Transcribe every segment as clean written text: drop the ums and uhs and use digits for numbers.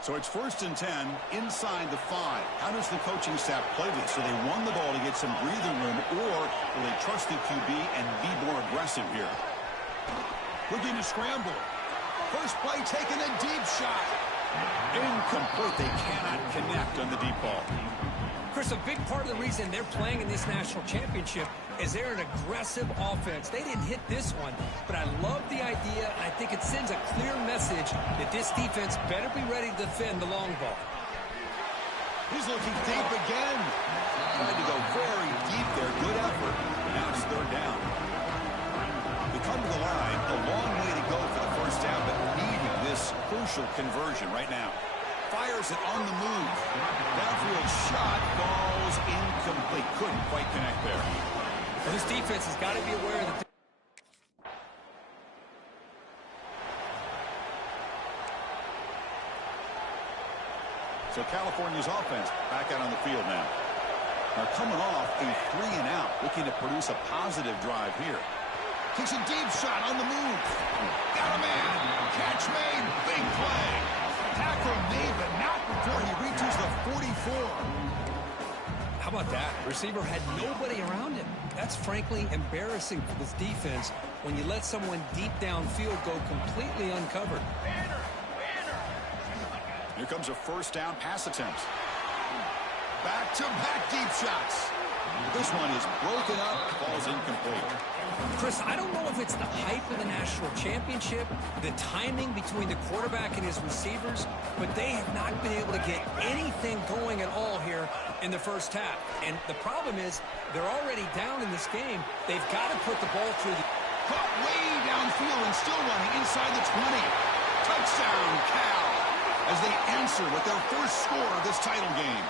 So it's 1st and 10 inside the 5. How does the coaching staff play this? So they won the ball to get some breathing room, or will they trust the QB and be more aggressive here? Looking to scramble. First play taking a deep shot. Incomplete. They cannot connect on the deep ball. Chris, a big part of the reason they're playing in this national championship is they're an aggressive offense. They didn't hit this one, but I love the idea, and I think it sends a clear message that this defense better be ready to defend the long ball. He's looking deep again. Tried to go very deep there. Good effort. Now it's 3rd down. They come to the line. A long way to go for the first down, but needing this crucial conversion right now. Fires it on the move. Downfield shot falls incomplete. Couldn't quite connect there. Well, this defense has got to be aware that. So California's offense back out on the field now. They're coming off a 3-and-out, looking to produce a positive drive here. Takes a deep shot on the move. Got a man. Catch made. Big play. Tackle made, but not before he reaches the 44. How about that? Receiver had nobody around him. That's frankly embarrassing for this defense when you let someone deep downfield go completely uncovered. Here comes a 1st down pass attempt. Back-to-back deep shots. This one is broken up, falls incomplete. Chris, I don't know if it's the hype of the national championship, the timing between the quarterback and his receivers, but they have not been able to get anything going at all here in the first half. And the problem is they're already down in this game. They've got to put the ball through the... Caught way downfield and still running inside the 20. Touchdown, Cal, as they answer with their first score of this title game.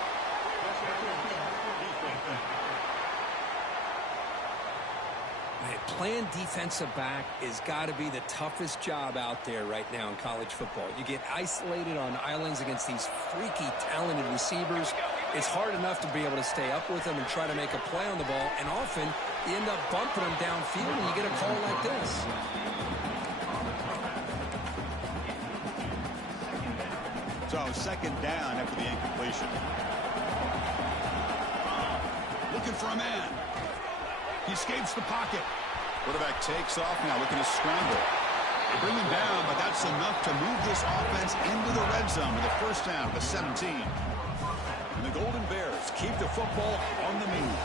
Playing defensive back has got to be the toughest job out there right now in college football. You get isolated on islands against these freaky, talented receivers. It's hard enough to be able to stay up with them and try to make a play on the ball, and often you end up bumping them downfield and you get a call like this. So 2nd down after the incompletion. Looking for a man. He escapes the pocket. Quarterback takes off now, looking to scramble. They bring him down, but that's enough to move this offense into the red zone with a 1st down to 17. And the Golden Bears keep the football on the move.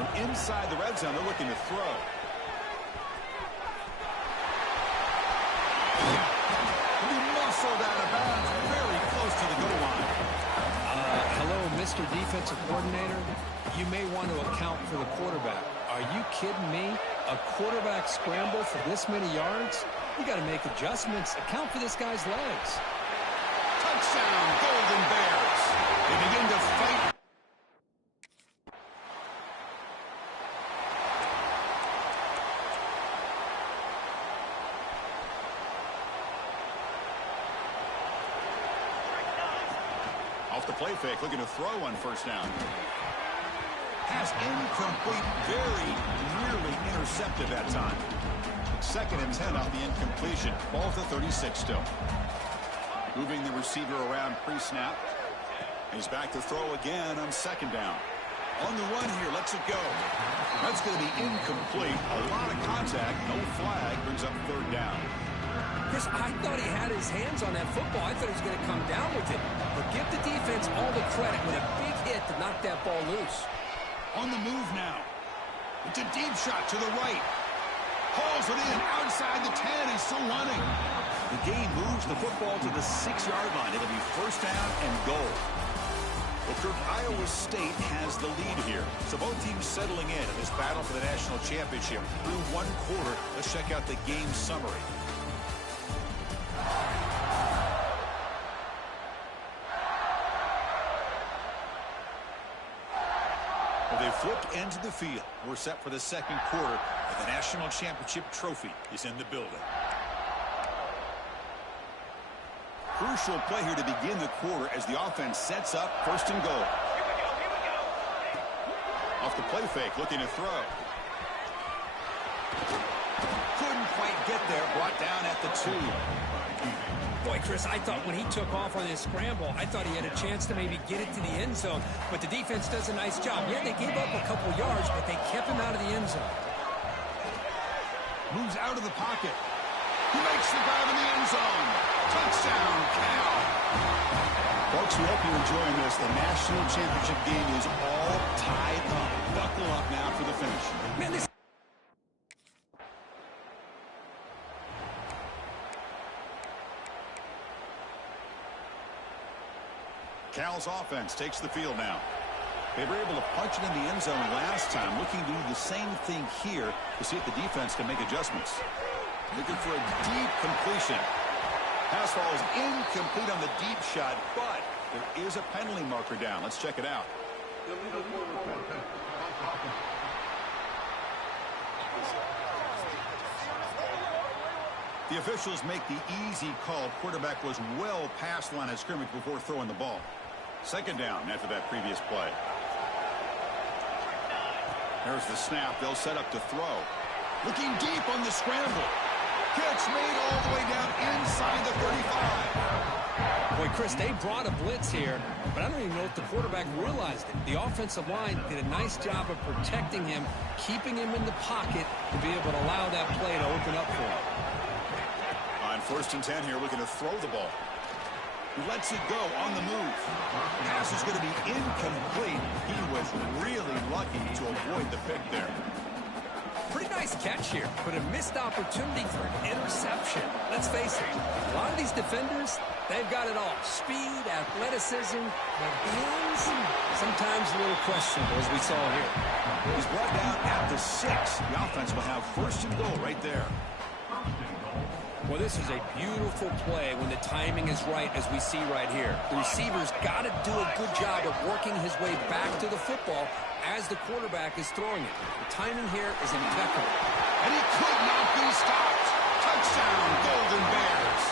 From inside the red zone, they're looking to throw. And he muscled out of bounds, very close to the goal line. Hello, Mr. Defensive Coordinator. You may want to account for the quarterback. Are you kidding me? A quarterback scramble for this many yards? You got to make adjustments. Account for this guy's legs. Touchdown, Golden Bears. They begin to fight. Off the play fake, looking to throw on 1st down. Pass incomplete, very nearly intercepted that time. 2nd and 10 off the incompletion. Ball to 36 still. Moving the receiver around pre-snap. He's back to throw again on 2nd down. On the run here, lets it go. That's going to be incomplete. A lot of contact, no flag, brings up 3rd down. Chris, I thought he had his hands on that football. I thought he was going to come down with it. But give the defense all the credit with a big hit to knock that ball loose. On the move now. It's a deep shot to the right. Hauls it in outside the 10 and still running. The game moves the football to the 6-yard line. It'll be 1st down and goal. Well, Kirk, Iowa State has the lead here. So both teams settling in this battle for the national championship. Through 1 quarter, let's check out the game summary. They flipped into the field. We're set for the 2nd quarter, and the national championship trophy is in the building. Crucial play here to begin the quarter as the offense sets up 1st and goal. Off the play fake, looking to throw. Couldn't quite get there, brought down at the 2. Boy, Chris, I thought when he took off on his scramble, I thought he had a chance to maybe get it to the end zone. But the defense does a nice job. Yeah, they gave up a couple yards, but they kept him out of the end zone. Moves out of the pocket. He makes the grab in the end zone. Touchdown, Cal. Folks, we hope you're enjoying this. The national championship game is all tied up. Buckle up now for the finish. Man, this... Cal's offense takes the field now. They were able to punch it in the end zone last time, looking to do the same thing here to see if the defense can make adjustments. Looking for a deep completion. Pass ball is incomplete on the deep shot, but there is a penalty marker down. Let's check it out. The officials make the easy call. Quarterback was well past the line of scrimmage before throwing the ball. Second down after that previous play. There's the snap. They'll set up to throw. Looking deep on the scramble. Catch made all the way down inside the 35. Boy, Chris, they brought a blitz here, but I don't even know if the quarterback realized it. The offensive line did a nice job of protecting him, keeping him in the pocket to be able to allow that play to open up for him. On 1st and 10 here, looking to throw the ball. He lets it go on the move. Pass is going to be incomplete. He was really lucky to avoid the pick there. Pretty nice catch here, but a missed opportunity for an interception. Let's face it, a lot of these defenders, they've got it all. Speed, athleticism, but hands, sometimes a little questionable, as we saw here. He's brought down at the 6. The offense will have 1st and goal right there. Well, this is a beautiful play when the timing is right, as we see right here. The receiver's got to do a good job of working his way back to the football as the quarterback is throwing it. The timing here is impeccable. And he could not be stopped. Touchdown, Golden Bears.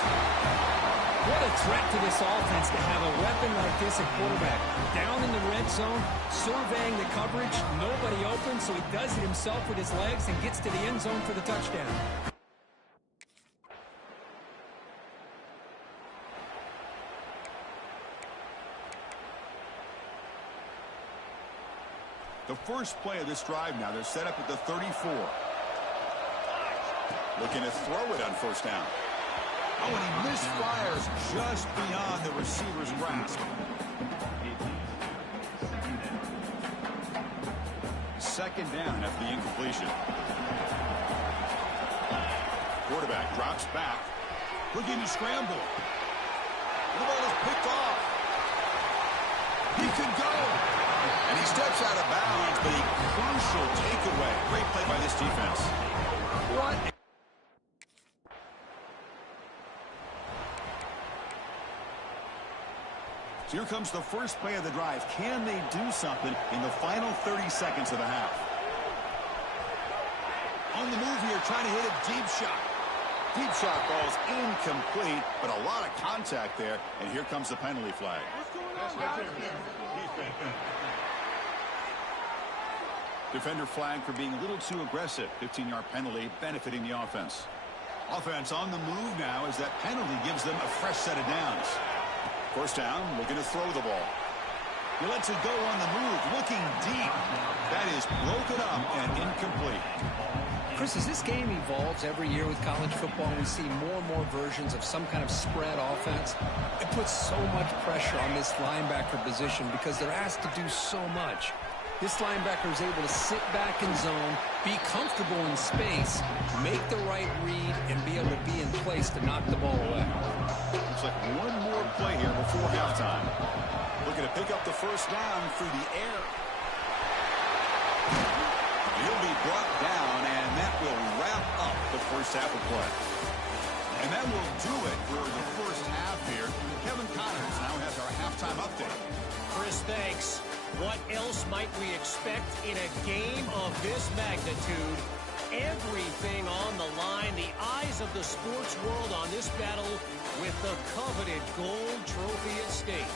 What a threat to this offense to have a weapon like this at quarterback. Down in the red zone, surveying the coverage, nobody open, so he does it himself with his legs and gets to the end zone for the touchdown. The first play of this drive now, they're set up at the 34. Looking to throw it on 1st down. Oh, and he misfires just beyond the receiver's grasp. Second down after the incompletion. Quarterback drops back. Looking to scramble. The ball is picked off. He could go. And he steps out of bounds, but a crucial takeaway. Great play by this defense. What? So here comes the first play of the drive. Can they do something in the final 30 seconds of the half? On the move here, trying to hit a deep shot. Deep shot ball's incomplete, but a lot of contact there. And here comes the penalty flag. Defender flag for being a little too aggressive. 15-yard penalty benefiting the offense. Offense on the move now as that penalty gives them a fresh set of downs. 1st down, looking to throw the ball. He lets it go on the move, looking deep. That is broken up and incomplete. Chris, as this game evolves every year with college football, we see more and more versions of some kind of spread offense. It puts so much pressure on this linebacker position because they're asked to do so much. This linebacker is able to sit back in zone, be comfortable in space, make the right read, and be able to be in place to knock the ball away. Looks like one more play here before halftime. Looking to pick up the 1st down through the air. He'll be brought down, and that will wrap up the first half of play. And that will do it for the first half here. Kevin Connors now has our halftime update. Chris, thanks. What else might we expect in a game of this magnitude? Everything on the line, the eyes of the sports world on this battle with the coveted gold trophy at stake.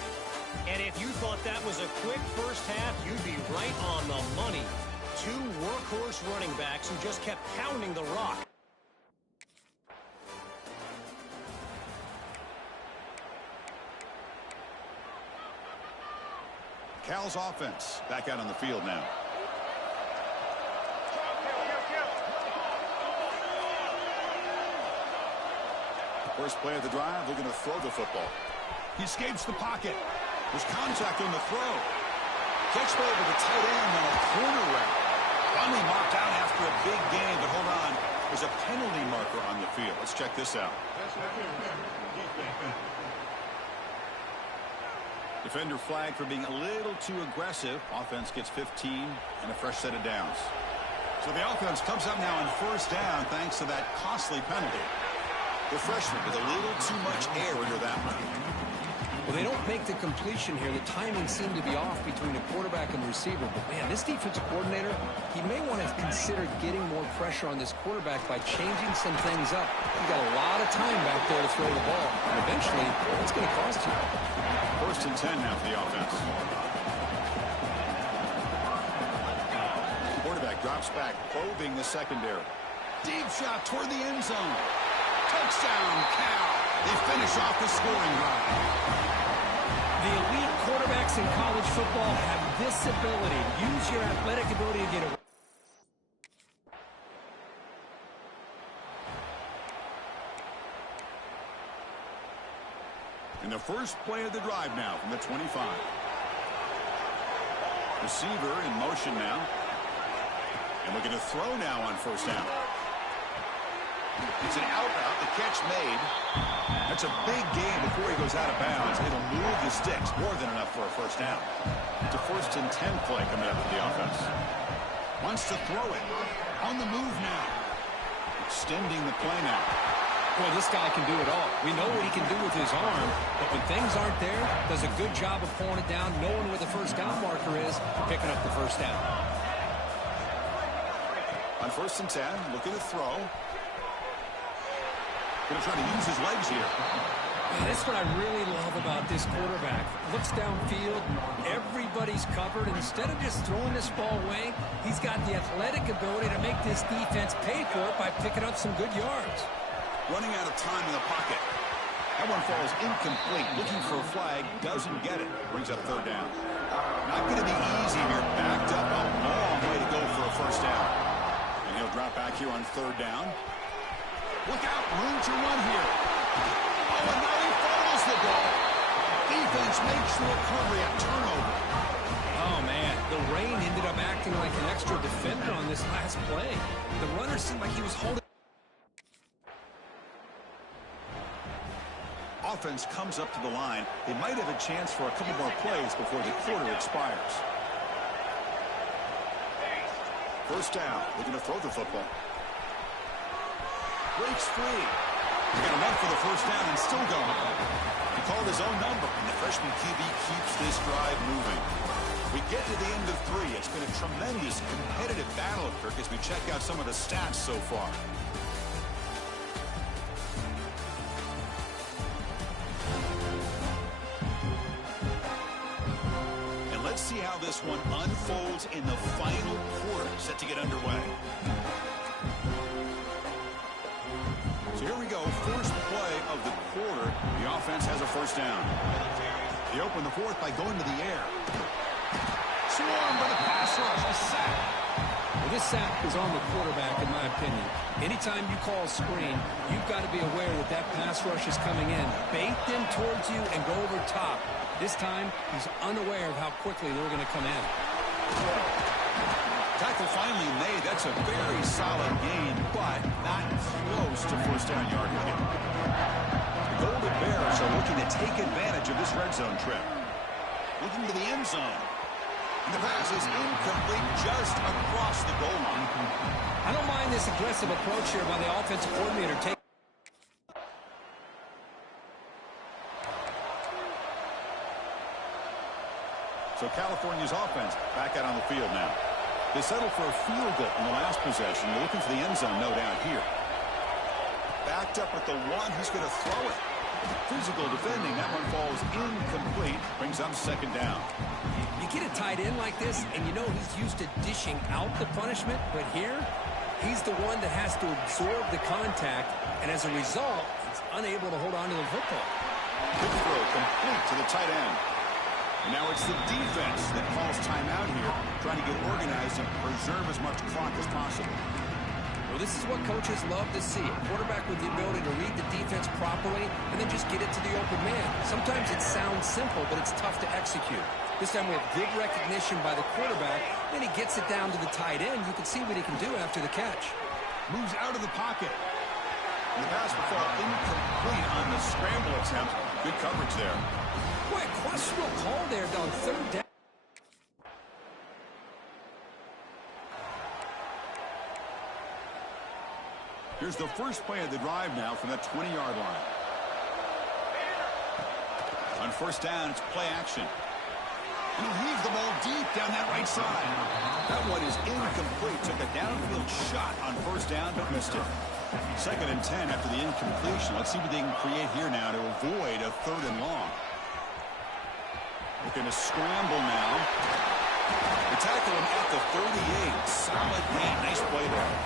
And if you thought that was a quick first half, you'd be right on the money. 2 workhorse running backs who just kept pounding the rock. Cal's offense back out on the field now. First play of the drive, they're going to throw the football. He escapes the pocket. There's contact on the throw. Catch play with the tight end on a corner route. Finally marked out after a big gain, but hold on. There's a penalty marker on the field. Let's check this out. Defender flagged for being a little too aggressive. Offense gets 15 and a fresh set of downs. So the offense comes up now on first down thanks to that costly penalty. The freshman with a little too much air under that one. Well, they don't make the completion here. The timing seemed to be off between a quarterback and receiver. But, man, this defensive coordinator, he may want to consider getting more pressure on this quarterback by changing some things up. You got a lot of time back there to throw the ball. And eventually, it's going to cost you. First and 10 now for the offense. Quarterback drops back, probing the secondary. Deep shot toward the end zone. Touchdown, Cal. They finish off the scoring drive. The elite quarterbacks in college football have this ability. Use your athletic ability to get away. In the first play of the drive now from the 25. Receiver in motion now. And looking to throw now on first down. It's an out route, the catch made. That's a big gain before he goes out of bounds. It'll move the sticks, more than enough for a first down. It's a first and 10 play coming up for the offense. Wants to throw it. On the move now. Extending the play now. Boy, this guy can do it all. We know what he can do with his arm, but when things aren't there, does a good job of pulling it down, knowing where the first down marker is, picking up the first down. On first and 10, looking to throw. Going to try to use his legs here. That's what I really love about this quarterback. Looks downfield, everybody's covered. Instead of just throwing this ball away, he's got the athletic ability to make this defense pay for it by picking up some good yards. Running out of time in the pocket. That one falls incomplete. Looking for a flag, doesn't get it. Brings up third down. Not going to be easy here. Backed up a long way to go for a first down. And he'll drop back here on third down. Look out, room to run here. Oh, and now he fumbles the ball. Defense makes the recovery at turnover. Oh, man, the rain ended up acting like an extra defender on this last play. The runner seemed like he was holding. Offense comes up to the line. They might have a chance for a couple more plays before the quarter expires. First down, looking to throw the football. Breaks free. He's got to run for the first down and still going. He called his own number, and the freshman QB keeps this drive moving. We get to the end of 3. It's been a tremendous competitive battle, Kirk, as we check out some of the stats so far. And let's see how this one unfolds in the final quarter, set to get underway. So here we go, first play of the quarter. The offense has a first down. They open the fourth by going to the air. Swarmed by the pass rush, a sack. Well, this sack is on the quarterback, in my opinion. Anytime you call a screen, you've got to be aware that that pass rush is coming in. Bait them towards you and go over top. This time, he's unaware of how quickly they're going to come in. Tackle finally made. That's a very solid gain, but not close to first down yardage. The Golden Bears are looking to take advantage of this red zone trip. Looking to the end zone. And the pass is incomplete just across the goal line. I don't mind this aggressive approach here by the offensive coordinator. So California's offense back out on the field now. They settled for a field goal in the last possession. They're looking for the end zone, no doubt, here. Backed up at the 1. He's going to throw it. Physical defending. That one falls incomplete. Brings up second down. You get a tight end like this, and you know he's used to dishing out the punishment. But here, he's the one that has to absorb the contact. And as a result, he's unable to hold on to the football. Good throw, complete to the tight end. And now it's the defense that calls timeout here, trying to get organized and preserve as much clock as possible. Well, this is what coaches love to see. A quarterback with the ability to read the defense properly and then just get it to the open man. Sometimes it sounds simple, but it's tough to execute. This time we have good recognition by the quarterback. Then he gets it down to the tight end. You can see what he can do after the catch. Moves out of the pocket. And the pass will fall incomplete on the scramble attempt. Good coverage there. Boy, a questionable call there on third down. Here's the first play of the drive now from that 20-yard line. On first down, it's play action. And he'll heave the ball deep down that right side. That one is incomplete. Took a downfield shot on first down, but missed it. 2nd and 10 after the incompletion. Let's see what they can create here now to avoid a 3rd and long. Looking to scramble now. They tackle him at the 38. Solid gain. Nice play there.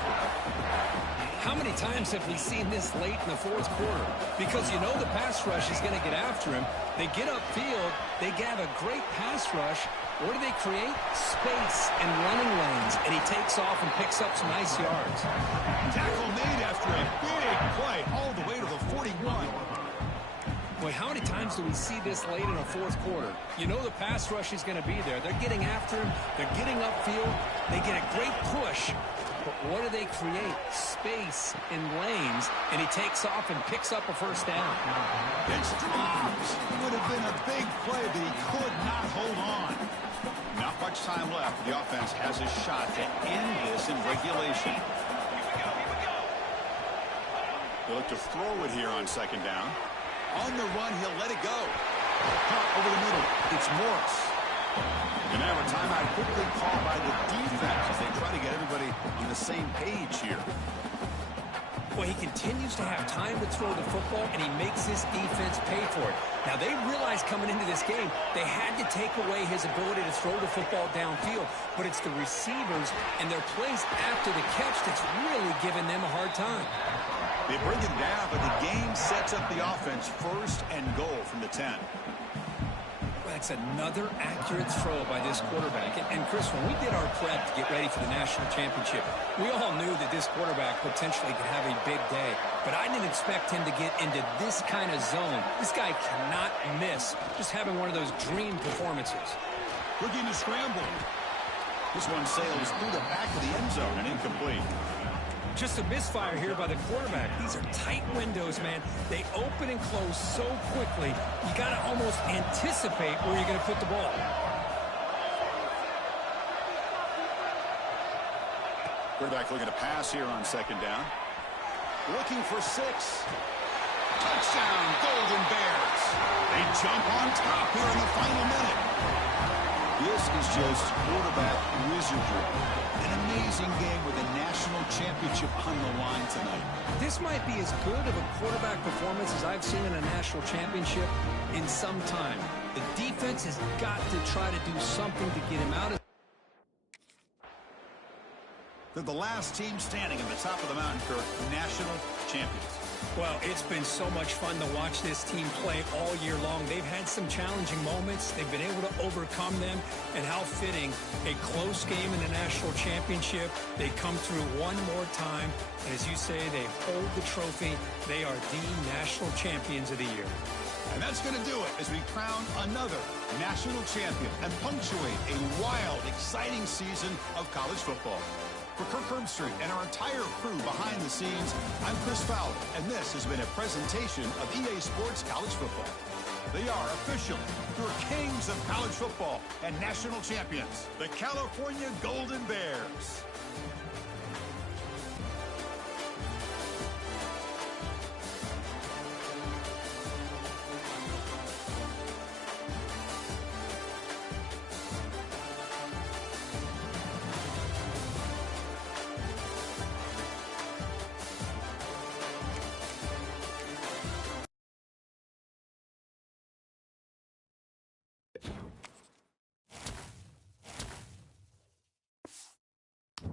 How many times have we seen this late in the 4th quarter? Because you know the pass rush is going to get after him. They get upfield. They have a great pass rush. What do they create? Space and running lanes. And he takes off and picks up some nice yards. Tackle made after a big play all the way to the 41. Boy, how many times do we see this late in a 4th quarter? You know the pass rush is going to be there. They're getting after him. They're getting upfield. They get a great push. But what do they create? Space and lanes, and he takes off and picks up a first down. It's dropped. It would have been a big play, but he could not hold on. Not much time left. The offense has a shot to end this in regulation. They look to throw it here on 2nd down. On the run, he'll let it go. Caught over the middle. It's Morris. And now a timeout quickly called by the defense as they try to get everybody on the same page here. Well, he continues to have time to throw the football, and he makes his defense pay for it. Now, they realized coming into this game they had to take away his ability to throw the football downfield, but it's the receivers and their plays after the catch that's really giving them a hard time. They bring it down, but the game sets up the offense 1st and goal from the 10. That's another accurate throw by this quarterback. And Chris, when we did our prep to get ready for the national championship, we all knew that this quarterback potentially could have a big day. But I didn't expect him to get into this kind of zone. This guy cannot miss. Just having one of those dream performances. Looking to scramble. This one sails through the back of the end zone and incomplete. Just a misfire here by the quarterback. These are tight windows, man. They open and close so quickly, you got to almost anticipate where you're going to put the ball. Quarterback looking to pass here on 2nd down. Looking for 6. Touchdown, Golden Bears. They jump on top here in the final minute. This is just quarterback wizardry. An amazing game with a national championship on the line tonight. This might be as good of a quarterback performance as I've seen in a national championship in some time. The defense has got to try to do something to get him out of. They're the last team standing at the top of the mountain, Kirk, national champions. Well, it's been so much fun to watch this team play all year long. They've had some challenging moments. They've been able to overcome them. And how fitting, a close game in the national championship. They come through one more time. And as you say, they hold the trophy. They are the national champions of the year. And that's going to do it as we crown another national champion and punctuate a wild, exciting season of college football. For Kirk Herbstreit and our entire crew behind the scenes, I'm Chris Fowler, and this has been a presentation of EA Sports College Football. They are officially your kings of college football and national champions, the California Golden Bears. You